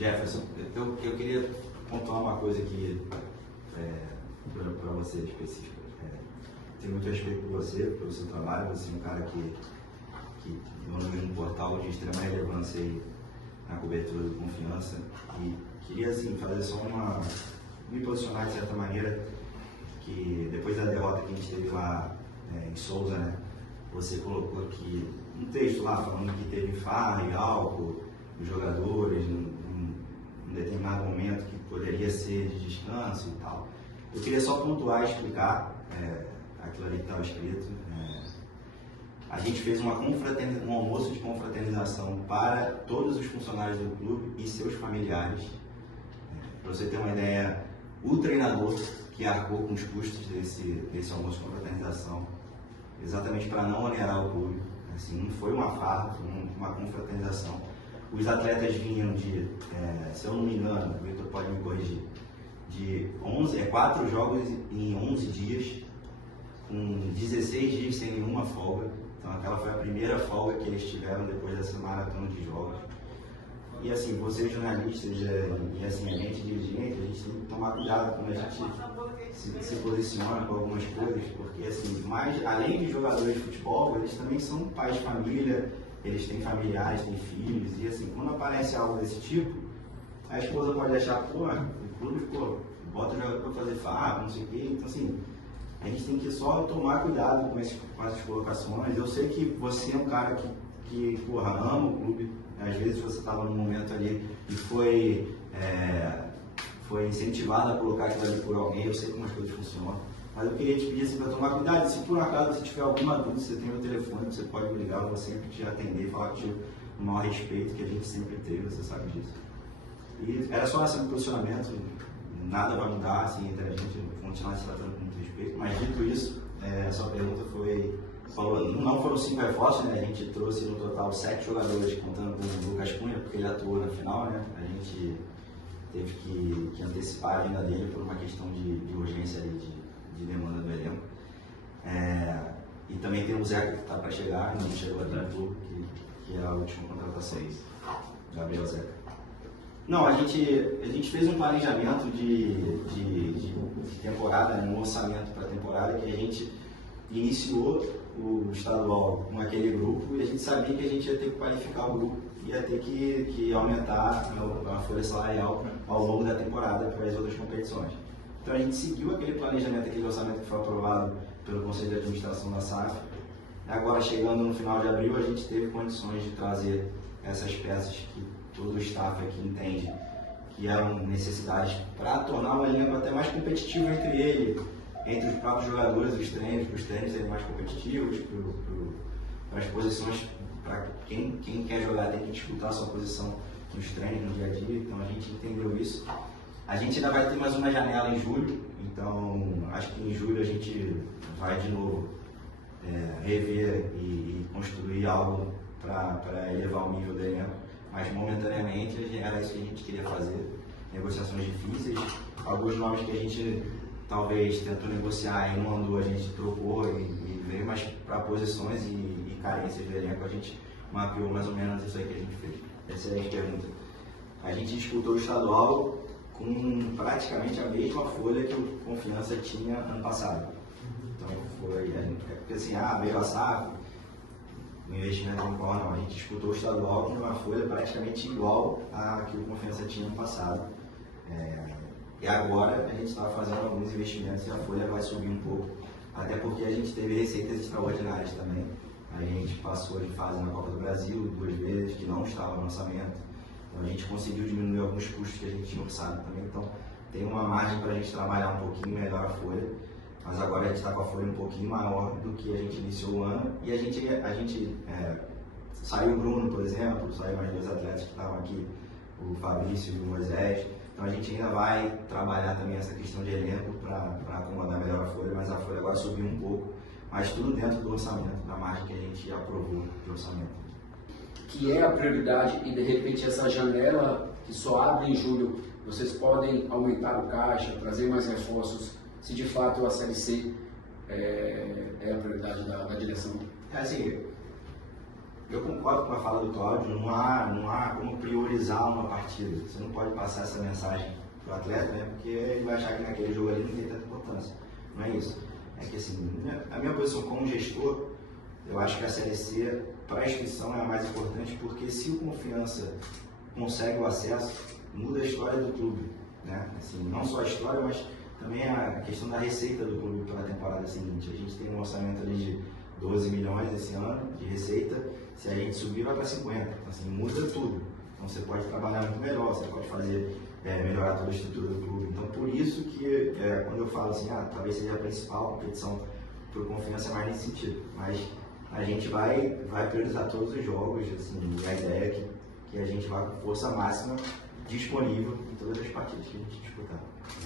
Jefferson, eu queria pontuar uma coisa aqui para você específica. Tenho muito respeito por você, pelo seu trabalho. Você é um cara que dono de um portal de extrema relevância aí na cobertura do Confiança. E queria assim, fazer só me posicionar de certa maneira, que depois da derrota que a gente teve lá em Souza, né, você colocou aqui um texto lá falando que teve farra e álcool dos jogadores num determinado momento que poderia ser de descanso e tal. Eu queria só pontuar e explicar aquilo ali que estava escrito. A gente fez um almoço de confraternização para todos os funcionários do clube e seus familiares. Para você ter uma ideia, o treinador que arcou com os custos desse almoço de confraternização, exatamente para não onerar o clube. Assim, não foi uma farra, foi uma confraternização. Os atletas vinham de, se eu não me engano, o Victor pode me corrigir, de 4 jogos em 11 dias, com 16 dias sem nenhuma folga. Então aquela foi a primeira folga que eles tiveram depois dessa maratona de jogos. E assim, vocês jornalistas e assim, a gente dirigente, a gente tem que tomar cuidado quando a gente se posiciona com algumas coisas, porque assim, além de jogadores de futebol, eles também são pais de família, eles têm familiares, têm filhos, e assim, quando aparece algo desse tipo, a esposa pode achar, o clube, bota o jogador para fazer farra, não sei o quê, então assim, a gente tem que só tomar cuidado com essas colocações. Eu sei que você é um cara que ama o clube. Às vezes você estava num momento ali e foi incentivado a colocar aquilo ali por alguém. Eu sei como as coisas funcionam. Mas eu queria te pedir assim, para tomar cuidado. Se por acaso você tiver alguma dúvida, você tem meu telefone, você pode me ligar, eu vou sempre te atender e falar contigo com o maior respeito que a gente sempre teve, você sabe disso. E era só esse posicionamento. Nada vai mudar, assim, entre a gente continuar se tratando com muito respeito, mas dito isso, a sua pergunta não foram 5 reforços, né? A gente trouxe no total 7 jogadores, contando com o Lucas Cunha, porque ele atuou na final, né? A gente teve que antecipar a vinda dele por uma questão de urgência ali, de demanda do elenco. E também tem o Zeca que está para chegar, não chegou até o clube, que é a última contratação, Gabriel Zeca. Não, a gente fez um planejamento de temporada, um orçamento para a temporada, que a gente iniciou o estadual com aquele grupo e a gente sabia que a gente ia ter que qualificar o grupo, ia ter que aumentar a folha salarial ao longo da temporada para as outras competições. Então a gente seguiu aquele planejamento, aquele orçamento que foi aprovado pelo Conselho de Administração da SAF. Agora, chegando no final de abril, a gente teve condições de trazer essas peças que todo o staff aqui entende que eram necessidades para tornar o elenco até mais competitivo entre os próprios jogadores, os treinos, para os treinos serem mais competitivos, para as posições, para quem quer jogar tem que disputar a sua posição nos treinos, no dia a dia. Então a gente entendeu isso. A gente ainda vai ter mais uma janela em julho, então acho que em julho a gente vai de novo rever e construir algo para elevar o nível do elenco. Mas momentaneamente era isso que a gente queria fazer, negociações difíceis, alguns nomes que a gente talvez tentou negociar e não andou, a gente trocou e veio, mas para posições e carências do elenco a gente mapeou mais ou menos isso aí que a gente fez. Excelente pergunta. A gente disputou o estadual com praticamente a mesma folha que o Confiança tinha ano passado. Então foi, porque assim, veio a SAF, o investimento não, a gente disputou o estadual com uma folha praticamente igual à que o Confiança tinha no passado. E agora a gente estava fazendo alguns investimentos e a folha vai subir um pouco, até porque a gente teve receitas extraordinárias também. A gente passou de fase na Copa do Brasil 2 vezes, que não estava no orçamento. Então a gente conseguiu diminuir alguns custos que a gente tinha orçado também. Então tem uma margem para a gente trabalhar um pouquinho melhor a folha. Mas agora a gente está com a folha um pouquinho maior do que a gente iniciou o ano. E a gente saiu o Bruno, por exemplo, saiu mais 2 atletas que estavam aqui, o Fabrício e o Moisés. Então a gente ainda vai trabalhar também essa questão de elenco para acomodar melhor a folha, mas a folha agora subiu um pouco. Mas tudo dentro do orçamento, da margem que a gente aprovou de orçamento. Que é a prioridade e de repente essa janela que só abre em julho, vocês podem aumentar o caixa, trazer mais reforços, se de fato a Série C é a prioridade da direção? Assim, Eu concordo com a fala do Cláudio, não há como priorizar uma partida. Você não pode passar essa mensagem para o atleta, né? Porque ele vai achar que naquele jogo ali não tem tanta importância. Não é isso. É que assim, a minha posição como gestor, eu acho que a Série C para a instituição é a mais importante, porque se o Confiança consegue o acesso, muda a história do clube, né? Assim, não só a história, mas também a questão da receita do clube para a temporada seguinte. A gente tem um orçamento ali de 12 milhões esse ano de receita, se a gente subir vai para 50, então, assim, muda tudo. Então você pode trabalhar muito melhor, você pode fazer, melhorar toda a estrutura do clube. Então por isso que quando eu falo assim, talvez seja a principal competição por Confiança, é mais nesse sentido. Mas a gente vai priorizar todos os jogos, assim, e a ideia é que a gente vá com força máxima disponível em todas as partidas que a gente disputar.